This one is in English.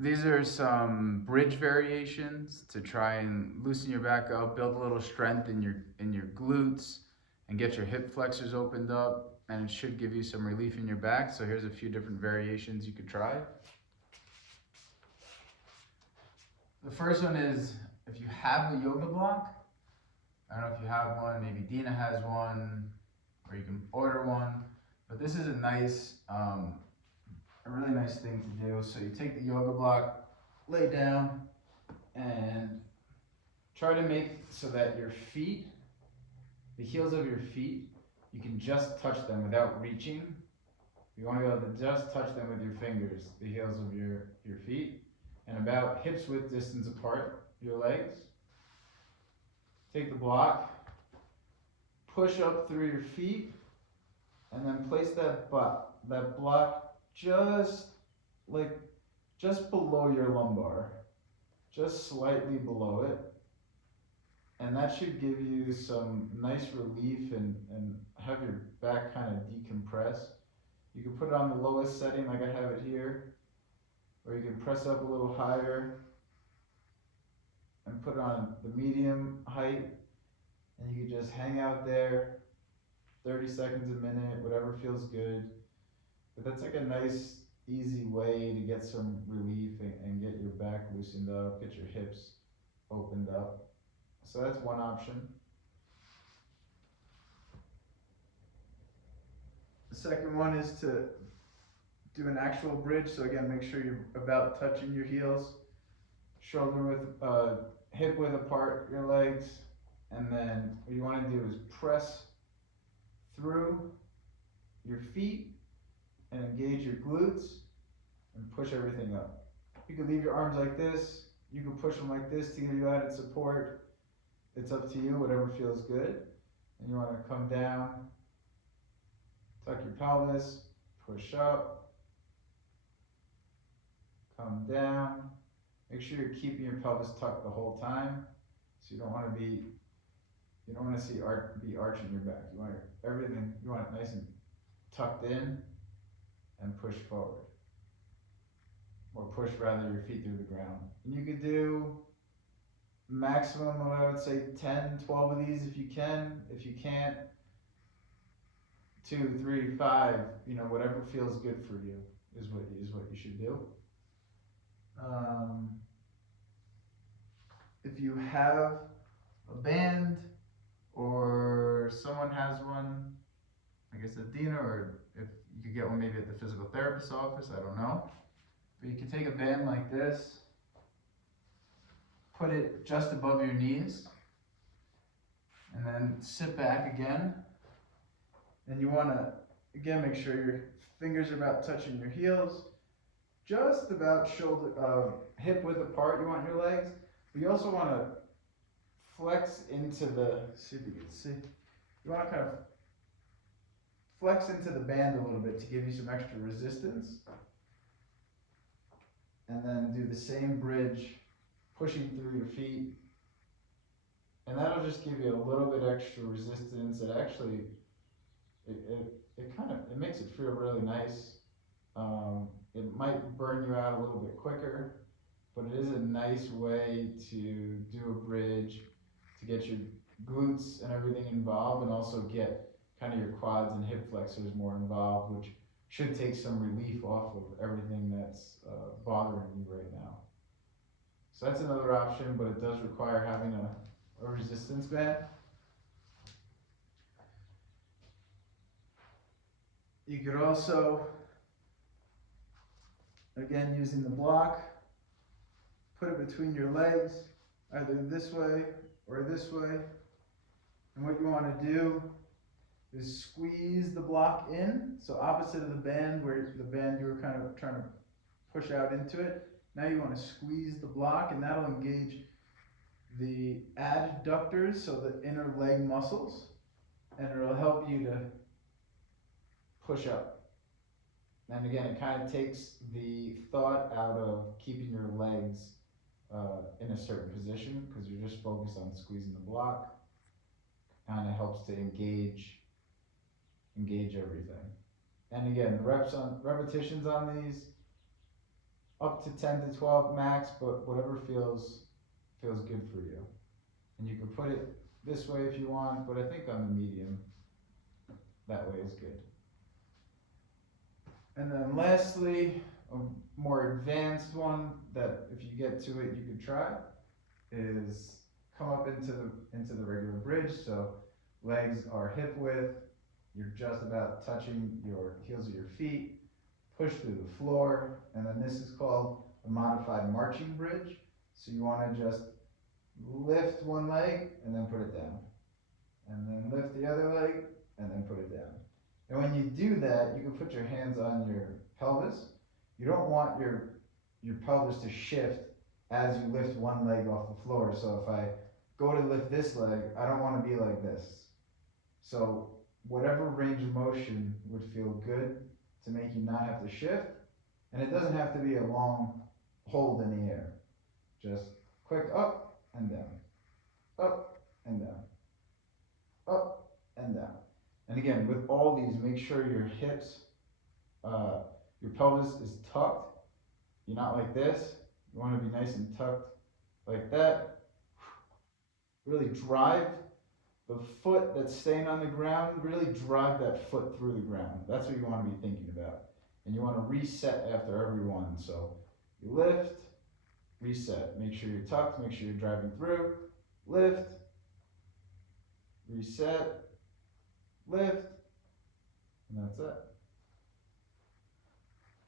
These are some bridge variations to try and loosen your back up, build a little strength in your glutes, and get your hip flexors opened up. And it should give you some relief in your back. So here's a few different variations you could try. The first one is if you have a yoga block. I don't know if you have one. Maybe Dina has one, or you can order one. But this is a really nice thing to do. So you take the yoga block, lay down, and try to make so that your feet, the heels of your feet, you can just touch them without reaching. You want to be able to just touch them with your fingers, the heels of your feet, and about hips width distance apart, your legs. Take the block, push up through your feet, and then place that block like just below your lumbar, just slightly below it, and that should give you some nice relief and have your back kind of decompress. You can put it on the lowest setting like I have it here, or you can press up a little higher and put it on the medium height, and you can just hang out there 30 seconds a minute, whatever feels good. But that's like a nice, easy way to get some relief and get your back loosened up, get your hips opened up. So that's one option. The second one is to do an actual bridge. So again, make sure you're about touching your heels, shoulder width, hip width apart your legs, and then what you want to do is press through your feet and engage your glutes and push everything up. You can leave your arms like this. You can push them like this to give you added support. It's up to you, whatever feels good. And you want to come down, tuck your pelvis, push up, come down. Make sure you're keeping your pelvis tucked the whole time. So you don't want to be arching your back. You want you want it nice and tucked in and push forward. Or push rather your feet through the ground. And you could do maximum of, I would say, 10, 12 of these if you can. If you can't, 2, 3, 5, whatever feels good for you is what you should do. If you have a band or someone has one, I guess at Dina, or if you could get one maybe at the physical therapist's office, I don't know. But you can take a band like this, put it just above your knees, and then sit back again. And you want to, again, make sure your fingers are about touching your heels, just about hip width apart. You want your legs, but you also want to flex into see if you can see. You want to kind of flex into the band a little bit to give you some extra resistance. And then do the same bridge, pushing through your feet. And that'll just give you a little bit extra resistance. It actually, it makes it feel really nice. It might burn you out a little bit quicker, but it is a nice way to do a bridge, to get your glutes and everything involved, and also get kind of your quads and hip flexors more involved, which should take some relief off of everything that's bothering you right now. So that's another option, but it does require having a resistance band. You could also, again, using the block, put it between your legs, either this way or this way. And what you want to do is squeeze the block in, so opposite of the band, where the band you were kind of trying to push out into it. Now you want to squeeze the block, and that'll engage the adductors, so the inner leg muscles, and it'll help you to push up. And again, it kind of takes the thought out of keeping your legs in a certain position, because you're just focused on squeezing the block. Kind of helps to engage everything. And again, the repetitions on these, up to 10 to 12 max, but whatever feels good for you. And you can put it this way if you want, but I think on the medium, that way is good. And then lastly, a more advanced one that if you get to it, you could try is come up into the regular bridge. So legs are hip width. You're just about touching your heels of your feet. Push through the floor, and then this is called a modified marching bridge. So you want to just lift one leg and then put it down, and then lift the other leg and then put it down. And when you do that, you can put your hands on your pelvis. You don't want your pelvis to shift as you lift one leg off the floor. So if I go to lift this leg, I don't want to be like this. So whatever range of motion would feel good to make you not have to shift. And it doesn't have to be a long hold in the air. Just quick up and down, up and down, up and down. And again, with all these, make sure your hips, your pelvis is tucked. You're not like this. You want to be nice and tucked like that. Really drive the foot that's staying on the ground, really drive that foot through the ground. That's what you want to be thinking about. And you want to reset after every one. So you lift, reset. Make sure you're tucked, make sure you're driving through. Lift, reset, lift, and that's it.